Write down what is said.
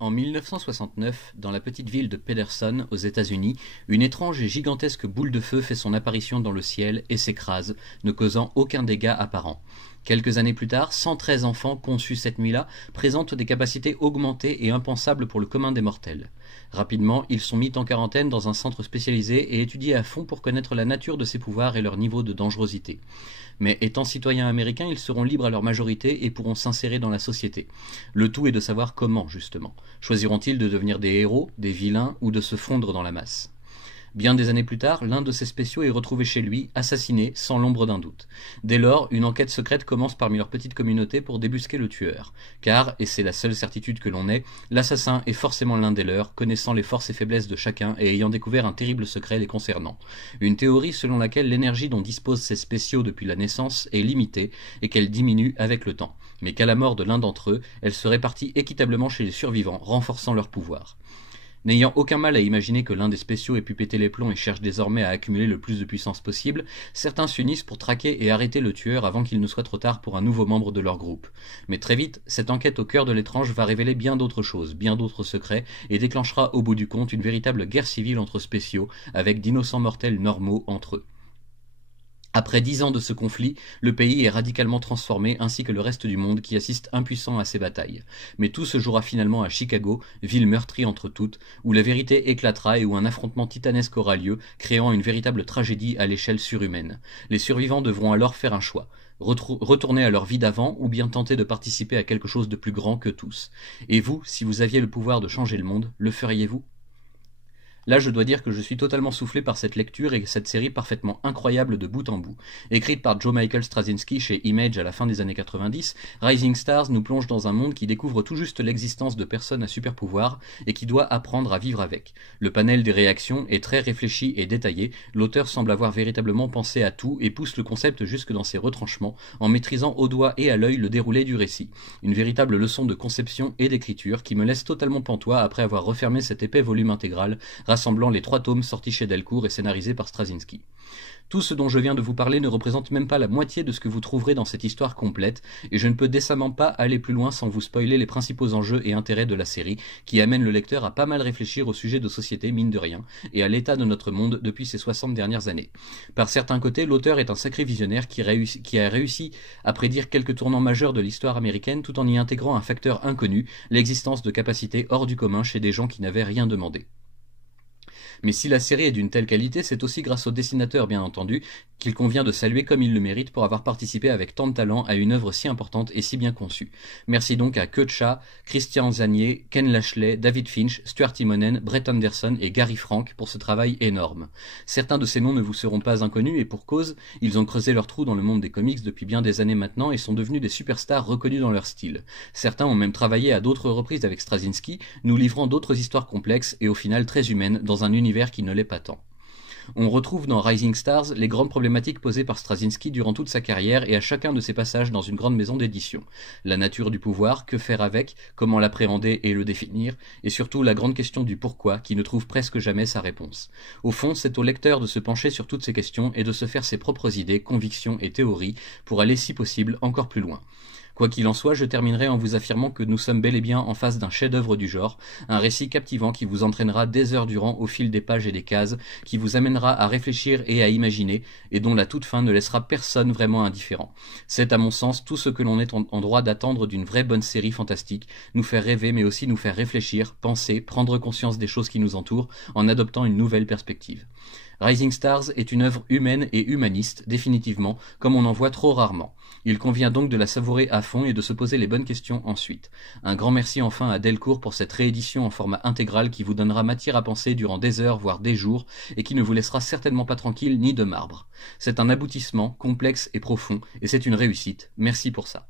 En 1969, dans la petite ville de Pedersen, aux États-Unis, une étrange et gigantesque boule de feu fait son apparition dans le ciel et s'écrase, ne causant aucun dégât apparent. Quelques années plus tard, 113 enfants conçus cette nuit-là présentent des capacités augmentées et impensables pour le commun des mortels. Rapidement, ils sont mis en quarantaine dans un centre spécialisé et étudiés à fond pour connaître la nature de ces pouvoirs et leur niveau de dangerosité. Mais étant citoyens américains, ils seront libres à leur majorité et pourront s'insérer dans la société. Le tout est de savoir comment, justement. Choisiront-ils de devenir des héros, des vilains ou de se fondre dans la masse ? Bien des années plus tard, l'un de ces spéciaux est retrouvé chez lui, assassiné, sans l'ombre d'un doute. Dès lors, une enquête secrète commence parmi leur petite communauté pour débusquer le tueur. Car, et c'est la seule certitude que l'on ait, l'assassin est forcément l'un des leurs, connaissant les forces et faiblesses de chacun et ayant découvert un terrible secret les concernant. Une théorie selon laquelle l'énergie dont disposent ces spéciaux depuis la naissance est limitée et qu'elle diminue avec le temps. Mais qu'à la mort de l'un d'entre eux, elle se répartit équitablement chez les survivants, renforçant leur pouvoir. N'ayant aucun mal à imaginer que l'un des spéciaux ait pu péter les plombs et cherche désormais à accumuler le plus de puissance possible, certains s'unissent pour traquer et arrêter le tueur avant qu'il ne soit trop tard pour un nouveau membre de leur groupe. Mais très vite, cette enquête au cœur de l'étrange va révéler bien d'autres choses, bien d'autres secrets, et déclenchera au bout du compte une véritable guerre civile entre spéciaux, avec d'innocents mortels normaux entre eux. Après 10 ans de ce conflit, le pays est radicalement transformé ainsi que le reste du monde qui assiste impuissant à ces batailles. Mais tout se jouera finalement à Chicago, ville meurtrie entre toutes, où la vérité éclatera et où un affrontement titanesque aura lieu, créant une véritable tragédie à l'échelle surhumaine. Les survivants devront alors faire un choix. Retourner à leur vie d'avant ou bien tenter de participer à quelque chose de plus grand que tous. Et vous, si vous aviez le pouvoir de changer le monde, le feriez-vous ? Là, je dois dire que je suis totalement soufflé par cette lecture et cette série parfaitement incroyable de bout en bout. Écrite par Joe Michael Straczynski chez Image à la fin des années 90, Rising Stars nous plonge dans un monde qui découvre tout juste l'existence de personnes à super pouvoirs et qui doit apprendre à vivre avec. Le panel des réactions est très réfléchi et détaillé, l'auteur semble avoir véritablement pensé à tout et pousse le concept jusque dans ses retranchements en maîtrisant au doigt et à l'œil le déroulé du récit. Une véritable leçon de conception et d'écriture qui me laisse totalement pantois après avoir refermé cet épais volume intégral rassemblant les 3 tomes sortis chez Delcourt et scénarisés par Straczynski. Tout ce dont je viens de vous parler ne représente même pas la moitié de ce que vous trouverez dans cette histoire complète, et je ne peux décemment pas aller plus loin sans vous spoiler les principaux enjeux et intérêts de la série, qui amènent le lecteur à pas mal réfléchir au sujet de société, mine de rien, et à l'état de notre monde depuis ces 60 dernières années. Par certains côtés, l'auteur est un sacré visionnaire qui a réussi à prédire quelques tournants majeurs de l'histoire américaine tout en y intégrant un facteur inconnu, l'existence de capacités hors du commun chez des gens qui n'avaient rien demandé. Mais si la série est d'une telle qualité, c'est aussi grâce au dessinateur bien entendu, qu'il convient de saluer comme il le mérite pour avoir participé avec tant de talent à une œuvre si importante et si bien conçue. Merci donc à Koetcha, Christian Zanier, Ken Lashley, David Finch, Stuart Immonen, Brett Anderson et Gary Frank pour ce travail énorme. Certains de ces noms ne vous seront pas inconnus et pour cause, ils ont creusé leur trou dans le monde des comics depuis bien des années maintenant et sont devenus des superstars reconnus dans leur style. Certains ont même travaillé à d'autres reprises avec Straczynski, nous livrant d'autres histoires complexes et au final très humaines dans un univers qui ne l'est pas tant. On retrouve dans Rising Stars les grandes problématiques posées par Straczynski durant toute sa carrière et à chacun de ses passages dans une grande maison d'édition. La nature du pouvoir, que faire avec, comment l'appréhender et le définir, et surtout la grande question du pourquoi qui ne trouve presque jamais sa réponse. Au fond, c'est au lecteur de se pencher sur toutes ces questions et de se faire ses propres idées, convictions et théories pour aller si possible encore plus loin. Quoi qu'il en soit, je terminerai en vous affirmant que nous sommes bel et bien en face d'un chef-d'œuvre du genre, un récit captivant qui vous entraînera des heures durant au fil des pages et des cases, qui vous amènera à réfléchir et à imaginer, et dont la toute fin ne laissera personne vraiment indifférent. C'est à mon sens tout ce que l'on est en droit d'attendre d'une vraie bonne série fantastique, nous faire rêver mais aussi nous faire réfléchir, penser, prendre conscience des choses qui nous entourent, en adoptant une nouvelle perspective. Rising Stars est une œuvre humaine et humaniste, définitivement, comme on en voit trop rarement. Il convient donc de la savourer à fond et de se poser les bonnes questions ensuite. Un grand merci enfin à Delcourt pour cette réédition en format intégral qui vous donnera matière à penser durant des heures, voire des jours, et qui ne vous laissera certainement pas tranquille ni de marbre. C'est un aboutissement complexe et profond, et c'est une réussite. Merci pour ça.